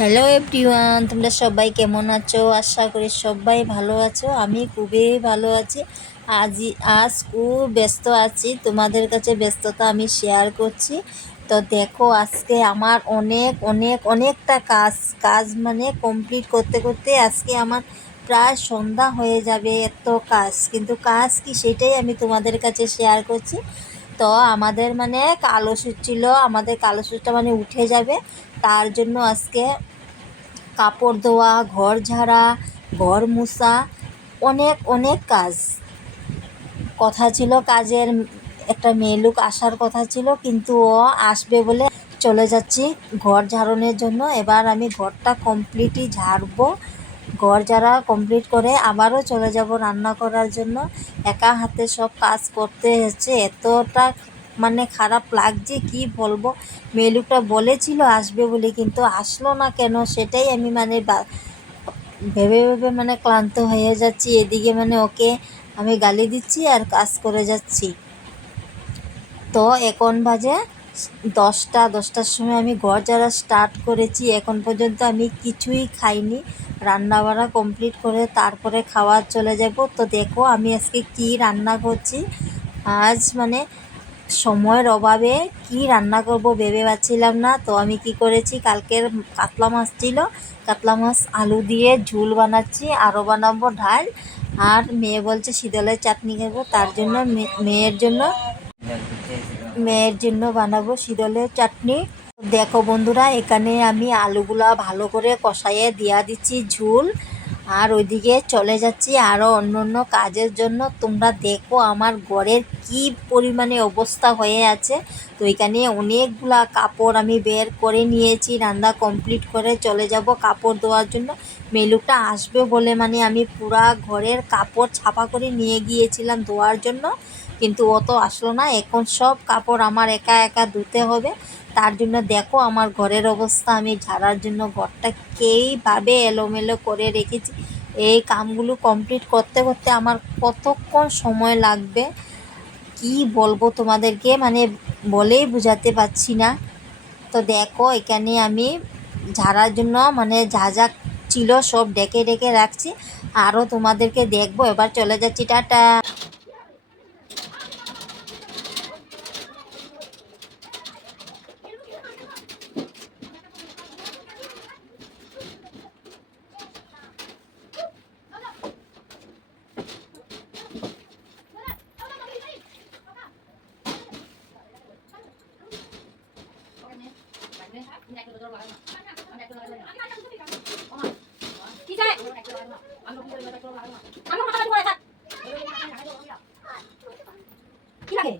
Hello everyone, তোমরা সবাই কেমন আছো? আশা করি সবাই ভালো আছো। আমি খুবই ভালো আছি। আজ খুব ব্যস্ত আছি, তোমাদের কাছে ব্যস্ততা আমি শেয়ার করছি। তো দেখো, আজকে আমার অনেকটা কাজ মানে কমপ্লিট করতে করতে আজকে আমার প্রায় সন্ধ্যা হয়ে যাবে। এত কাজ, কিন্তু কাজ কি সেটাই আমি তোমাদের কাছে শেয়ার করছি। তো আমাদের মানে কালো সুচ ছিল, আমাদের কালো সুচটা মানে উঠে যাবে। তার জন্য আজকে কাপড় ধোয়া, ঘর ঝাড়া, ঘর মুছা, অনেক কাজ কথা ছিল। কাজের একটা মেয়ে লোক আসার কথা ছিল, কিন্তু ও আসবে বলে চলে যাচ্ছি ঘর ঝাড়নের জন্য। এবার আমি ঘরটা কমপ্লিটই ঝাড়বো। ঘর ঝাড়া কমপ্লিট করে আবারও চলে যাব রান্না করার জন্য। একা হাতে সব কাজ করতে হচ্ছে, এতটা মানে খারাপ লাগছে কি বলবো। মেলুকটা বলেছিল আসবে বলে, কিন্তু আসলো না কেন সেটাই আমি মানে ভেবে মানে ক্লান্ত হয়ে যাচ্ছি। এদিকে মানে ওকে আমি গালি দিচ্ছি আর কাজ করে যাচ্ছি। তো এখন বাজে 10টার সময় আমি ঘর ঝাড়া স্টার্ট করেছি। এখন পর্যন্ত আমি কিছুই খাইনি। রান্না বাড়া কমপ্লিট করে তারপরে খাওয়া চলে যাব। তো দেখো আমি আজকে কি রান্না করছি। আজ মানে সময়ের অভাবে কি রান্না করব ভেবে পাচ্ছিলাম না। তো আমি কি করেছি, কালকের কাতলা মাছ ছিল, কাতলা মাছ আলু দিয়ে ঝোল বানাচ্ছি, আরও বানাবো ডাল। আর মেয়ে বলছে শীতলের চাটনি খাবো, তার জন্য মেয়ের জন্য বানাবো শীতলের চাটনি। দেখো বন্ধুরা, এখানে আমি আলুগুলা ভালো করে কষাইয়ে দিয়া দিচ্ছি ঝোল, আর ওইদিকে চলে যাচ্ছি আরও অন্য কাজের জন্য। তোমরা দেখো আমার ঘরের কি পরিমাণে অবস্থা হয়ে আছে। তো এখানে অনেকগুলা কাপড় আমি বের করে নিয়েছি, রান্না কমপ্লিট করে চলে যাব কাপড় ধোয়ার জন্য। মেলুকটা আসবে বলে মানে আমি পুরা ঘরের কাপড় ছাপা করে নিয়ে গিয়েছিলাম ধোয়ার জন্য, কিন্তু ও তো আসলো না। এখন সব কাপড় আমার একা ধুতে হবে। তার জন্য দেখো আমার ঘরের অবস্থা। আমি ঝাড়ার জন্য ঘরটা কীভাবে এলোমেলো করে রেখেছি। এই কামগুলো কমপ্লিট করতে করতে আমার কতক্ষণ সময় লাগবে কি বলবো তোমাদেরকে, মানে বলেই বোঝাতে পারছি না। তো দেখো এখানে আমি ঝাড়ার জন্য মানে যা ছিল সব ডেকে রাখছি, আরও তোমাদেরকে দেখবো। এবার চলে যাচ্ছি, টাটা। কি লাগে?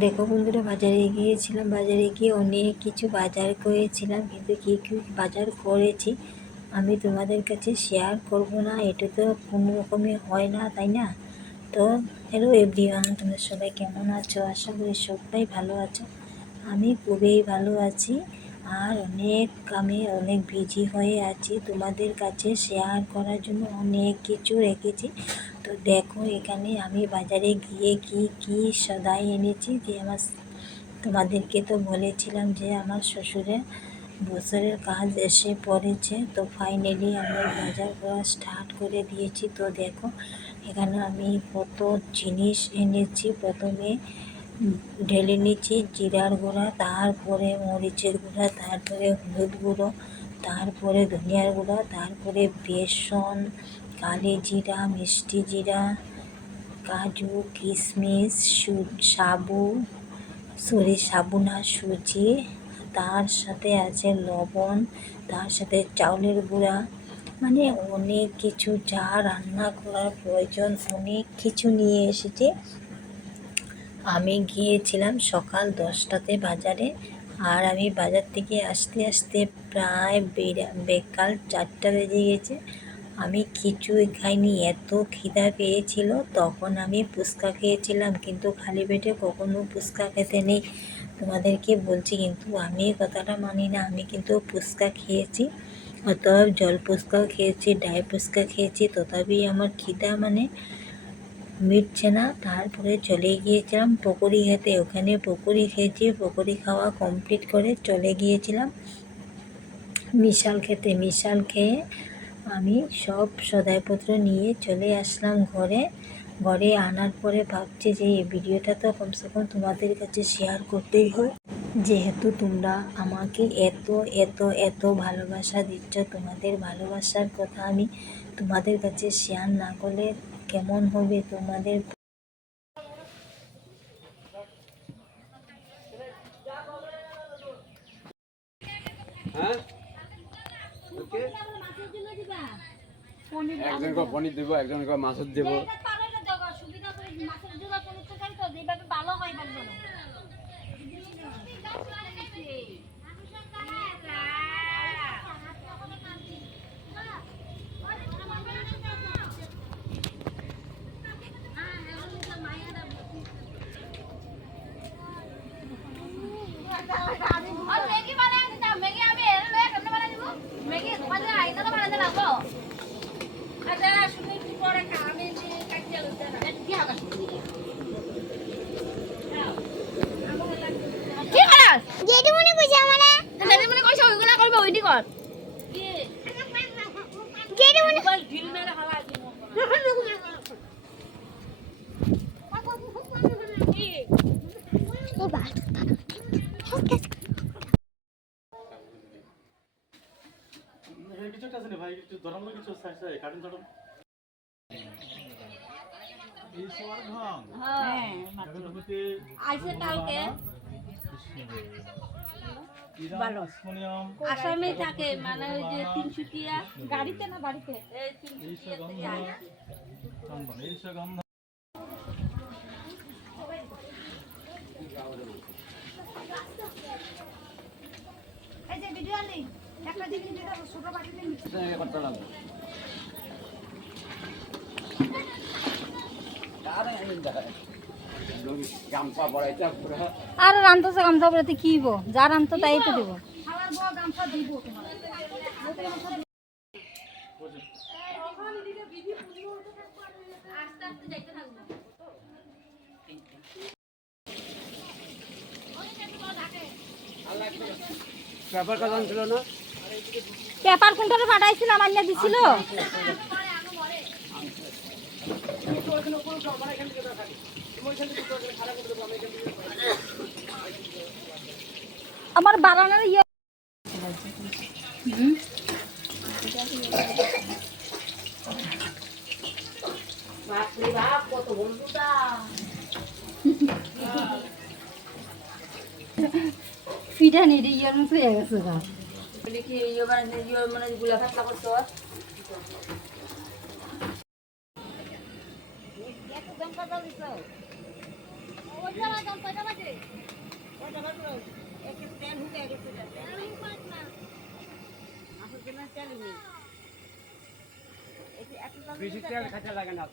দেখো বন্ধুরা, বাজারে গিয়েছিলাম, বাজারে গিয়ে অনেক কিছু বাজার করেছিলাম, কিন্তু কী কী বাজার করেছি আমি তোমাদের কাছে শেয়ার করব না, এটা তো কোনো রকমে হয় না, তাই না? তো হ্যালো এভরিওয়ান, তোমরা সবাই কেমন আছো? আশা করি সবাই ভালো আছো। আমি খুবই ভালো আছি। আর আমি অনেক বিজি হয়ে আছি, তোমাদের কাছে শেয়ার করার জন্য অনেক কিছু রেখেছি। তো দেখো এখানে আমি বাজারে গিয়ে কি সদাই এনেছি, যে তোমাদেরকে তো বলেছিলাম যে আমার শ্বশুরের বছরের কাজ এসে পড়েছে। তো ফাইনালি আমি বাজার করা স্টার্ট করে দিয়েছি। তো দেখো এখানে আমি কত জিনিস এনেছি। প্রথমে ঢেলে নিচ্ছি জিরার গুঁড়া, তারপরে মরিচের গুঁড়া, তারপরে হলুদ গুঁড়ো, তারপরে ধনিয়ার গুঁড়া, তারপরে বেসন, কালি জিরা, মিষ্টি জিরা, কাজু, কিশমিশ, সাবু না সুজি, তার সাথে আছে লবণ, তার সাথে চাউলের গুঁড়া, মানে অনেক কিছু যা রান্না করার প্রয়োজন অনেক কিছু নিয়ে এসেছি। আমি গিয়েছিলাম সকাল 10টাতে বাজারে, আর আমি বাজার থেকে আসতে আসতে প্রায় বিকাল 4টা বেজে গেছে। আমি কিছুই খাইনি, এত খিদা পেয়েছিল। তখন আমি ফুচকা খেয়েছিলাম, কিন্তু খালি পেটে কখনো ফুচকা খেতে নেই, তোমাদেরকে বলছি। কিন্তু আমি এই কথাটা মানি না, আমি কিন্তু ফুচকা খেয়েছি, অতএব জল ফুচকাও খেয়েছি, ডাই ফুচকা খেয়েছি, তথাপি আমার খিদা মানে মিটছে না। তারপরে চলে গিয়েছিলাম পকোড়ি খেতে, ওখানে পকোড়ি খেয়েছি। পকোড়ি খাওয়া কমপ্লিট করে চলে গিয়েছিলাম মিশাল খেয়ে আমি সব সদাইপত্র নিয়ে চলে আসলাম ঘরে আনার পরে ভাবছি যে এই ভিডিওটা তো কমসে কম তোমাদের কাছে শেয়ার করতেই হয়, যেহেতু তোমরা আমাকে এত এত এত ভালোবাসা দিচ্ছ। তোমাদের ভালোবাসার কথা আমি তোমাদের কাছে শেয়ার না করলে কেমন হবে? তোমাদের একজনকে পনির দেবো, একজনকে মাছের দেবো। জেঠুমনি কইছে আমারে, জেঠুমনি কইছে ওইগুলা করবে, ওইটি কর। জেঠুমনি ঢিল মেরে হালা আছে। কিছু কাজ নেই ভাই, কিছু ধরম কিছু সাইজ কাটিং ধরম। এই সরঘং হ্যাঁ জগন্নাথে আইছে কালকে ভালো আসামে থাকে, মানে ওই যে তিনসুকিয়া গাড়িতে না বাড়িতে, এই তিনসুকিয়া থেকে আয় চন্দন এই সুগন্ধ। এই যে ভিডিও আলি একটা দিন দিতে ছোট বাটিতে নিচে করতে লাগবে। আর রান্তাছে গামছা পরে কি হইব? যা রান্ত তাই তো দেব। পেপার কোনটা পাঠাইছিলাম, আনিয়ে দিছিল। আমার বানানোর ইয়ে কত বন্ধুটা ফিটা নেই ইয়ার মতো হয়ে গেছে গা। দেখি ইয়ে মানে গুলা ফাটলা করতো। বেশি তেল খাইতে লাগে না